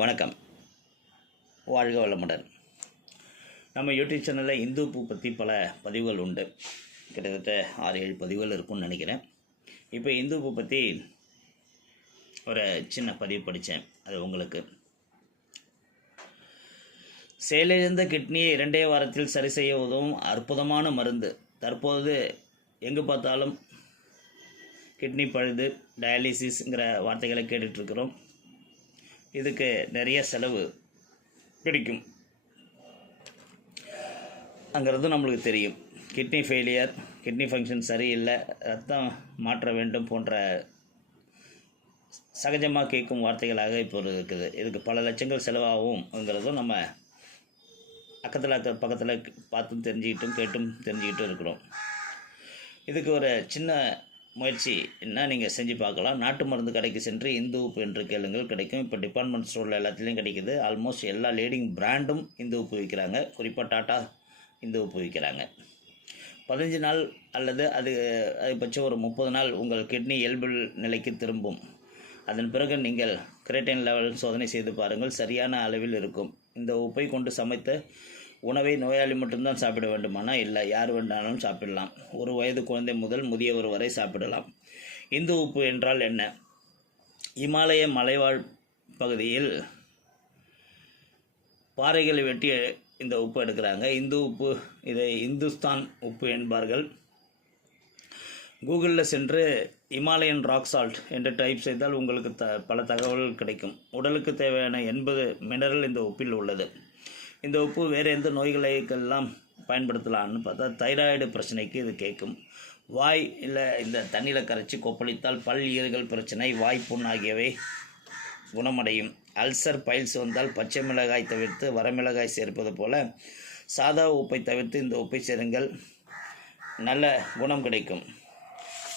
வணக்கம், வாழ்க வளமுடன். நம்ம யூடியூப் சேனலில் இந்து உப்பு பற்றி பல பதிவுகள் உண்டு. கிட்டத்தட்ட 6-7 பதிவுகள் இருக்கும்னு நினைக்கிறேன். இப்போ இந்து உப்பு பற்றி ஒரு சின்ன பதிவு படித்தேன். அது உங்களுக்கு செயலிழந்த கிட்னியை 2 வாரத்தில் சரி செய்ய உதவும் அற்புதமான மருந்து. தற்போது எங்கு பார்த்தாலும் கிட்னி பழுது, டயாலிசிஸ்ங்கிற வார்த்தைகளை கேட்டுட்ருக்கிறோம். இதுக்கு நிறைய செலவு பிடிக்கும் அங்கிறது நம்மளுக்கு தெரியும். கிட்னி ஃபெயிலியர், கிட்னி ஃபங்க்ஷன் சரியில்லை, ரத்தம் மாற்ற வேண்டும் போன்ற சகஜமாக கேட்கும் வார்த்தைகளாக இப்போ இருக்குது. இதுக்கு பல லட்சங்கள் செலவாகும்ங்கிறதும் நம்ம பக்கத்தில் பார்த்தும் கேட்டும் தெரிஞ்சுக்கிட்டும் இருக்கிறோம். இதுக்கு ஒரு சின்ன முயற்சி என்ன நீங்கள் செஞ்சு பார்க்கலாம். நாட்டு மருந்து கடைக்கு சென்று இந்து உப்பு என்று கேளுங்கள், கிடைக்கும். இப்போ டிபார்ட்மெண்ட் ஸ்டோரில் எல்லாத்துலேயும் கிடைக்குது. ஆல்மோஸ்ட் எல்லா லீடிங் பிராண்டும் இந்து உப்பு விற்கிறாங்க. குறிப்பாக டாட்டா இந்து உப்பு விற்கிறாங்க. 15 நாள் அல்லது அதிகபட்சம் ஒரு 30 நாள் உங்கள் கிட்னி இயல்பு நிலைக்கு திரும்பும். அதன் பிறகு நீங்கள் கிரேட்டைன் லெவல் சோதனை செய்து பாருங்கள், சரியான அளவில் இருக்கும். இந்த உப்பை கொண்டு சமைத்த உணவை நோயாளி மட்டும்தான் சாப்பிட வேண்டுமானா இல்லை, யார் வேண்டாலும் சாப்பிடலாம். 1 வயது குழந்தை முதல் முதியவர் வரை சாப்பிடலாம். இந்து உப்பு என்றால் என்ன? இமாலய மலைவாழ் பகுதியில் பாறைகளை வெட்டி இந்த உப்பு எடுக்கிறாங்க. இந்து உப்பு, இதை இந்துஸ்தான் உப்பு என்பார்கள். கூகுளில் சென்று இமாலயன் ராக் சால்ட் என்று டைப் செய்தால் உங்களுக்கு பல தகவல்கள் கிடைக்கும். உடலுக்கு தேவையான 80 மினரல் இந்த உப்பில் உள்ளது. இந்த உப்பு வேறு எந்த நோய்களுக்கெல்லாம் பயன்படுத்தலாம்னு பார்த்தா தைராய்டு பிரச்சனைக்கு இது கேட்கும். வாய் இல்லை இந்த தண்ணியில் கரைச்சி கொப்பளித்தால் பல், ஈறுகள் பிரச்சனை, வாய்ப்புண் ஆகியவை குணமடையும். அல்சர், பைல்ஸ் வந்தால் பச்சை மிளகாய் தவிர்த்து வரமிளகாய் சேர்ப்பது போல் சாதா உப்பை தவிர்த்து இந்த உப்பை சேருங்கள், நல்ல குணம் கிடைக்கும்.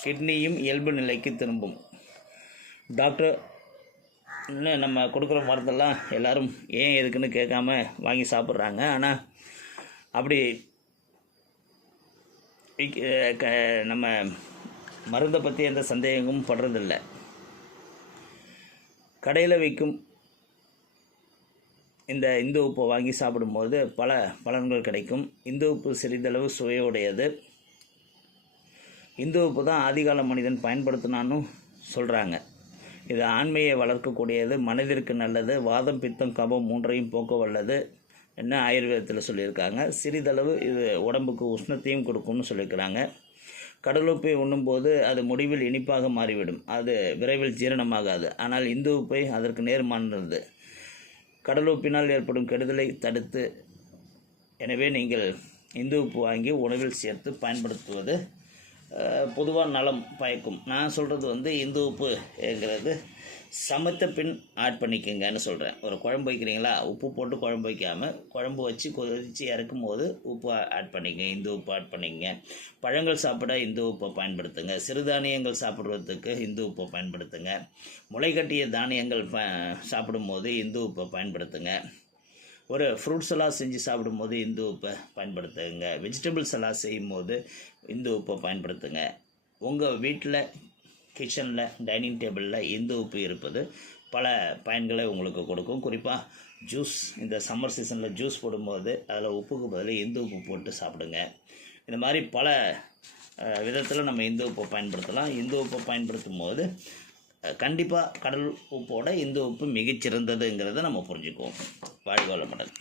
கிட்னியும் இயல்பு நிலைக்கு திரும்பும். டாக்டர் நம்ம கொடுக்குற மருந்தெல்லாம் எல்லோரும் ஏன் எதுக்குன்னு கேட்காம வாங்கி சாப்பிட்றாங்க. ஆனால் அப்படி நம்ம மருந்தை பற்றி எந்த சந்தேகமும் படுறதில்லை. கடையில் விற்கும் இந்த இந்து உப்பை வாங்கி சாப்பிடும்போது பல பலன்கள் கிடைக்கும். இந்து உப்பு சிறிதளவு சுவையுடையது. இந்து உப்பு தான் ஆதிகால மனிதன் பயன்படுத்தினான்னு சொல்கிறாங்க. இது ஆண்மையை வளர்க்கக்கூடியது, மனதிற்கு நல்லது, வாதம், பித்தம், கபம் 3ஐயும் போக்க வல்லது என்ன ஆயுர்வேதத்தில் சொல்லியிருக்காங்க. சிறிதளவு இது உடம்புக்கு உஷ்ணத்தையும் கொடுக்கும்னு சொல்லியிருக்கிறாங்க. கடலுப்பை உண்ணும்போது அது முடிவில் இனிப்பாக மாறிவிடும். அது விரைவில் ஜீரணமாகாது. ஆனால் இந்து உப்பை அதற்கு நேர்மானது. கடலுப்பினால் ஏற்படும் கெடுதலை தடுத்து. எனவே நீங்கள் இந்து உப்பு வாங்கி உணவில் சேர்த்து பயன்படுத்துவது பொதுவாக நலம் பயக்கும். நான் சொல்கிறது இந்து உப்புங்கிறது சமைத்த பின் ஆட் பண்ணிக்கங்கன்னு சொல்கிறேன். ஒரு குழம்பு வைக்கிறீங்களா, உப்பு போட்டு குழம்பு வைக்காமல் குழம்பு வச்சு கொதித்து இறக்கும் போது உப்பு ஆட் பண்ணிக்கங்க, இந்து உப்பு ஆட் பண்ணிக்கங்க. பழங்கள் சாப்பிட இந்து உப்பை பயன்படுத்துங்க. சிறுதானியங்கள் சாப்பிட்றதுக்கு இந்து உப்பை பயன்படுத்துங்க. முளைக்கட்டிய தானியங்கள் சாப்பிடும்போது இந்து உப்பை பயன்படுத்துங்க. ஒரு ஃப்ரூட் சலாட் செஞ்சு சாப்பிடும்போது இந்து உப்பை பயன்படுத்துங்க. வெஜிடபிள் சலாட் செய்யும் போது இந்து உப்பை பயன்படுத்துங்க. உங்கள் வீட்டில் கிச்சனில் டைனிங் டேபிளில் இந்து உப்பு இருப்பது பல பயன்களை உங்களுக்கு கொடுக்கும். குறிப்பாக ஜூஸ், இந்த சம்மர் சீசனில் ஜூஸ் போடும்போது அதில் உப்புக்கு பதில் இந்து உப்பு போட்டு சாப்பிடுங்க. இந்த மாதிரி பல விதத்தில் நம்ம இந்து உப்பை பயன்படுத்தலாம். இந்து உப்பை பயன்படுத்தும் போது கண்டிப்பாக கடல் உப்போட இந்து உப்பு மிகச்சிறந்ததுங்கிறத நம்ம புரிஞ்சுக்குவோம். வாழ்க வளமுடன்.